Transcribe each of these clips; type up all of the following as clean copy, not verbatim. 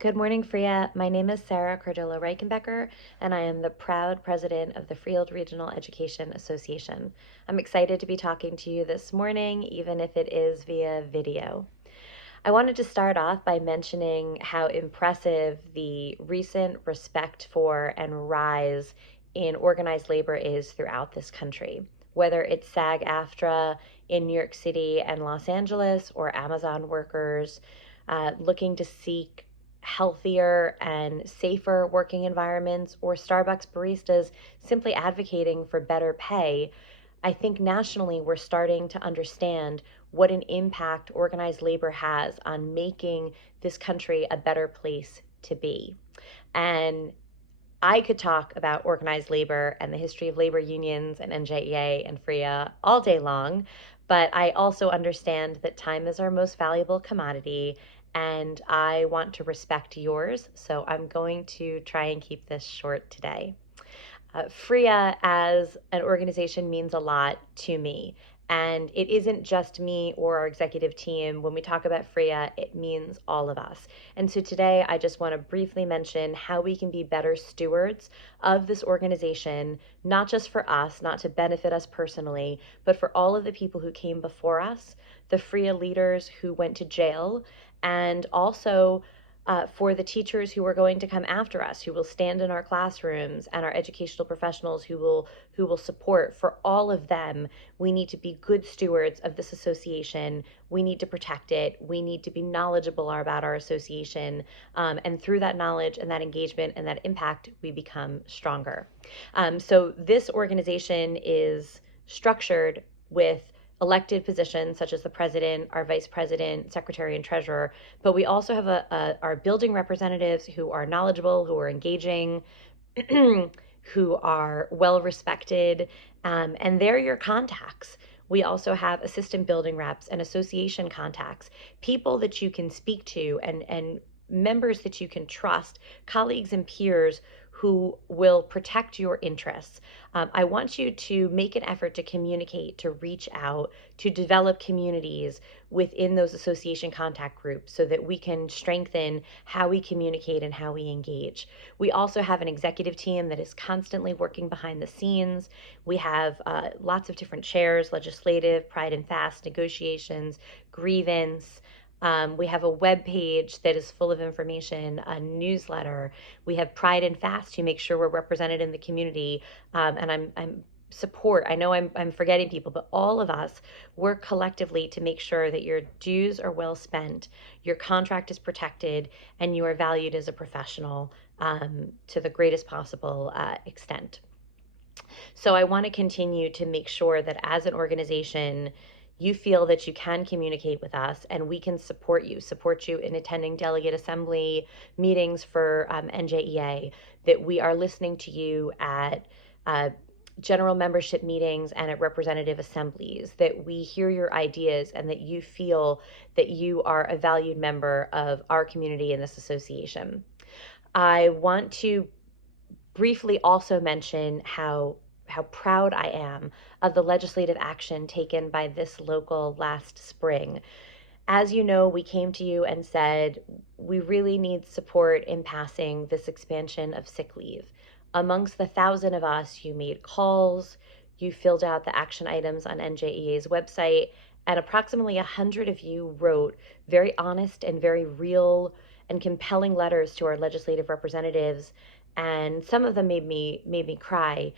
Good morning, FREA. My name is Sarah Cardillo Reichenbecker, and I am the proud president of the Freehold Regional Education Association. I'm excited to be talking to you this morning, even if it is via video. I wanted to start off by mentioning how impressive the recent respect for and rise in organized labor is throughout this country. Whether it's SAG-AFTRA in New York City and Los Angeles, or Amazon workers looking to seek healthier and safer working environments, or Starbucks baristas simply advocating for better pay, I think nationally we're starting to understand what an impact organized labor has on making this country a better place to be. And I could talk about organized labor and the history of labor unions and NJEA and FREA all day long, but I also understand that time is our most valuable commodity, and I want to respect yours, so I'm going to try and keep this short today. FREA as an organization means a lot to me. And it isn't just me or our executive team. When we talk about FREA, it means all of us. And so today, I just want to briefly mention how we can be better stewards of this organization, not just for us, not to benefit us personally, but for all of the people who came before us, the FREA leaders who went to jail, and also for the teachers who are going to come after us, who will stand in our classrooms, and our educational professionals who will support. For all of them, we need to be good stewards of this association. We need to protect it. We need to be knowledgeable about our association. And through that knowledge and that engagement and that impact, we become stronger. So this organization is structured with elected positions such as the president, our vice president, secretary, and treasurer. But we also have our building representatives who are knowledgeable, who are engaging, who are well respected, and they're your contacts. We also have assistant building reps and association contacts, people that you can speak to, and members that you can trust, colleagues and peers who will protect your interests. I want you to make an effort to communicate, to reach out, to develop communities within those association contact groups so that we can strengthen how we communicate and how we engage. We also have an executive team that is constantly working behind the scenes. We have lots of different chairs: legislative, pride and fast, negotiations, grievance. We have a web page that is full of information, a newsletter. We have Pride and Fast to make sure we're represented in the community. And I'm support. I know I'm forgetting people, but all of us work collectively to make sure that your dues are well spent, your contract is protected, and you are valued as a professional to the greatest possible extent. So I want to continue to make sure that as an organization, you feel that you can communicate with us and we can support you in attending delegate assembly meetings for NJEA, that we are listening to you at general membership meetings and at representative assemblies, that we hear your ideas and that you feel that you are a valued member of our community in this association. I want to briefly also mention how proud I am of the legislative action taken by this local last spring. As you know, we came to you and said we really need support in passing this expansion of sick leave. Amongst the 1,000 of us, you made calls, you filled out the action items on NJEA's website, and approximately 100 of you wrote very honest and very real and compelling letters to our legislative representatives, and some of them made me cry.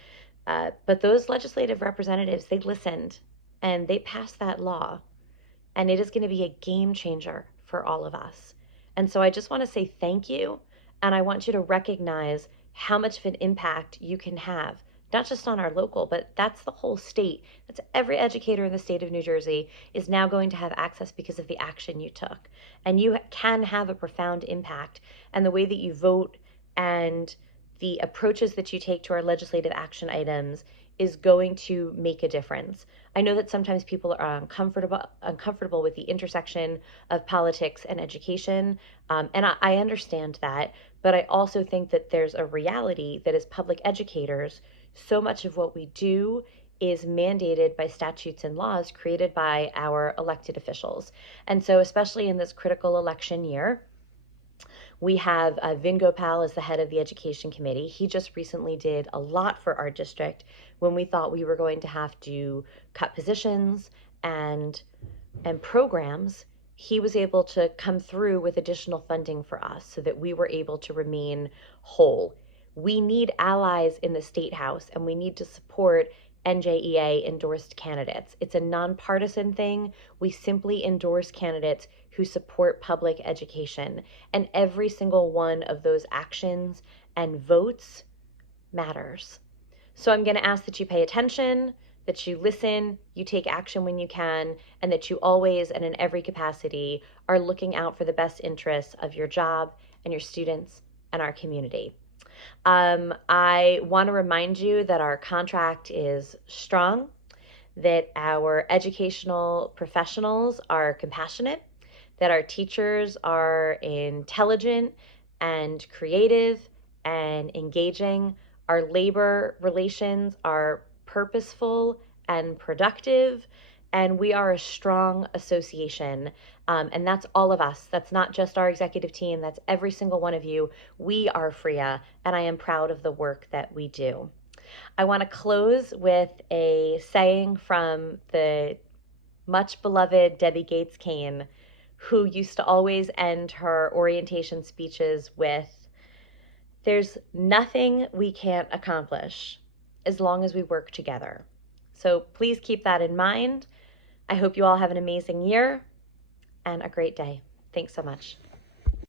But those legislative representatives, they listened and they passed that law. And it is going to be a game changer for all of us. And so I just want to say thank you. And I want you to recognize how much of an impact you can have, not just on our local, but that's the whole state. That's every educator in the state of New Jersey is now going to have access because of the action you took. And you can have a profound impact. And the way that you vote and the approaches that you take to our legislative action items is going to make a difference. I know that sometimes people are uncomfortable with the intersection of politics and education, and I understand that, but I also think that there's a reality that as public educators, so much of what we do is mandated by statutes and laws created by our elected officials. And so especially in this critical election year, We have Vin Gopal as the head of the education committee. He just recently did a lot for our district when we thought we were going to have to cut positions and programs. He was able to come through with additional funding for us so that we were able to remain whole. We need allies in the state house, and we need to support NJEA endorsed candidates. It's a nonpartisan thing. We simply endorse candidates who support public education, and every single one of those actions and votes matters. So I'm going to ask that you pay attention, that you listen, you take action when you can, and that you always and in every capacity are looking out for the best interests of your job and your students and our community. I want to remind you that our contract is strong, that our educational professionals are compassionate, that our teachers are intelligent and creative and engaging. Our labor relations are purposeful and productive, and we are a strong association. And that's all of us. That's not just our executive team, that's every single one of you. We are FREA, and I am proud of the work that we do. I want to close with a saying from the much beloved Debbie Gates Kane, who used to always end her orientation speeches with, "There's nothing we can't accomplish as long as we work together." So please keep that in mind. I hope you all have an amazing year and a great day. Thanks so much.